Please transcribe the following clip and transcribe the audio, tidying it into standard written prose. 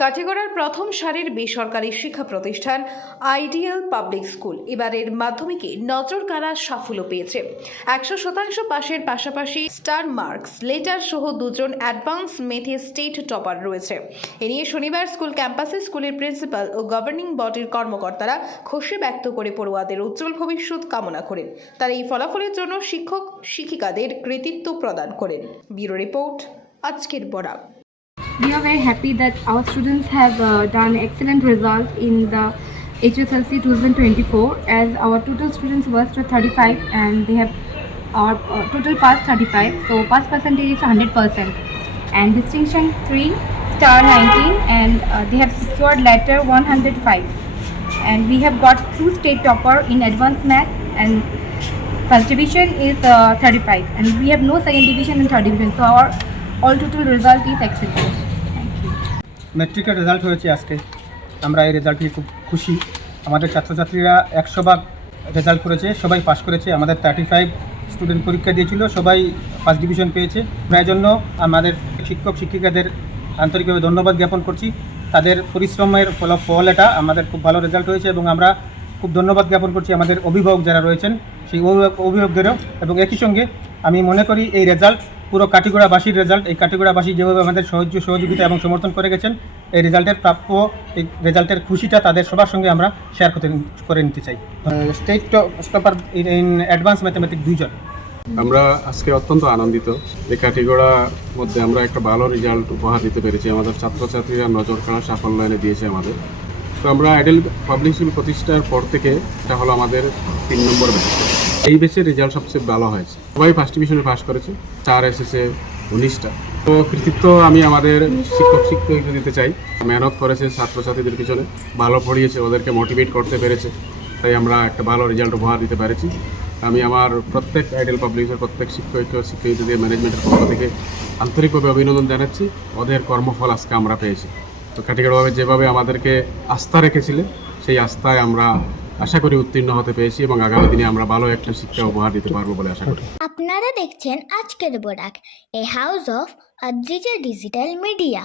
কাঠিগড়ার প্রথম সারির বেসরকারি শিক্ষা প্রতিষ্ঠান আইডিয়াল পাবলিক স্কুল এবারের মাধ্যমিকে নজর কাড়া সাফল্য পেয়েছে। 100% পাশের পাশাপাশি স্টার মার্কস লেটার সহ দুজন অ্যাডভান্স মেথে স্টেট টপার রয়েছে। এ নিয়ে শনিবার স্কুল ক্যাম্পাসে স্কুলের প্রিন্সিপাল ও গভর্নিং বডির কর্মকর্তারা খুশি ব্যক্ত করে পড়ুয়াদের উজ্জ্বল ভবিষ্যৎ কামনা করেন। তার এই ফলাফলের জন্য শিক্ষক শিক্ষিকাদের কৃতিত্ব প্রদান করেন। ব্যুরো রিপোর্ট, আজকের Barak. We are very happy that our students have done excellent result in the HSLC 2024, as our total students was to 35 and they have our total pass 35, so pass percentage is 100% and distinction 3 star 19 and they have secured letter 105 and we have got 2 state topper in advanced math and first division is 35 and we have no second division and third division, so our all total result is excellent. ম্যাট্রিকের result হয়েছে আজকে। আমরা এই result নিয়ে খুব খুশি। আমাদের ছাত্রছাত্রীরা 100% রেজাল্ট করেছে, সবাই পাস করেছে। আমাদের 35 স্টুডেন্ট পরীক্ষা দিয়েছিল, সবাই ফার্স্ট ডিভিশন পেয়েছে। তাই জন্য আমাদের শিক্ষক শিক্ষিকাদের আন্তরিকভাবে ধন্যবাদ জ্ঞাপন করছি। তাদের পরিশ্রমের ফল এটা আমাদের খুব ভালো রেজাল্ট হয়েছে এবং আমরা খুব ধন্যবাদ জ্ঞাপন করছি আমাদের অভিভাবক যারা রয়েছেন সেই অভিভাবকদেরও। এবং একই সঙ্গে আমি মনে করি এই রেজাল্ট পুরো কাঠিগড়াবাসীর রেজাল্ট। এই কাঠিগড়াবাসী যেভাবে আমাদের সহযোগিতা এবং সমর্থন করে গেছেন, এই রেজাল্টের প্রাপ্য, এই রেজাল্টের খুশিটা তাদের সবার সঙ্গে আমরা শেয়ার করে নিতে চাই। State topper in advance mathematics 2 জন। আমরা আজকে অত্যন্ত আনন্দিত। এই কাঠিগড়ার মধ্যে আমরা একটা ভালো রেজাল্ট উপহার দিতে পেরেছি। আমাদের ছাত্রছাত্রীরা নজর কাড়া সাফল্য এনে দিয়েছে আমাদের। তো আমরা আইডিয়াল পাবলিক স্কুল প্রতিষ্ঠার পর থেকে এটা হলো আমাদের 3 নম্বর ব্যাচ। এই ব্যাচের রেজাল্ট সবচেয়ে ভালো হয়েছে। সবাই ফার্স্ট ডিভিশনে পাস করেছে, 4 এসেছে 19টা। তো কৃতিত্ব আমি আমাদের শিক্ষক শিক্ষিকা দিতে চাই। মেহনত করেছে ছাত্রছাত্রীদের পিছনে, ভালো পড়িয়েছে, ওদেরকে মোটিভেট করতে পেরেছে, তাই আমরা একটা ভালো রেজাল্ট উপহার দিতে পেরেছি। আমি আমার প্রত্যেক আইডিয়াল পাবলিকের প্রত্যেক শিক্ষকদের ম্যানেজমেন্টের পক্ষ থেকে আন্তরিকভাবে অভিনন্দন জানাচ্ছি। ওদের কর্মফল আজকে আমরা পেয়েছি। তো কাঠিগড়াভাবে যেভাবে আমাদেরকে আস্থা রেখেছিলেন, সেই আস্থায় আমরা আশা করি উত্তীর্ণ হতে পেরেছি এবং আগামী দিনে আমরা ভালো একটা শিক্ষা উপহার দিতে পারবো বলে আশা করি। আপনারা দেখছেন আজকের Barak, a house of Adrija digital media.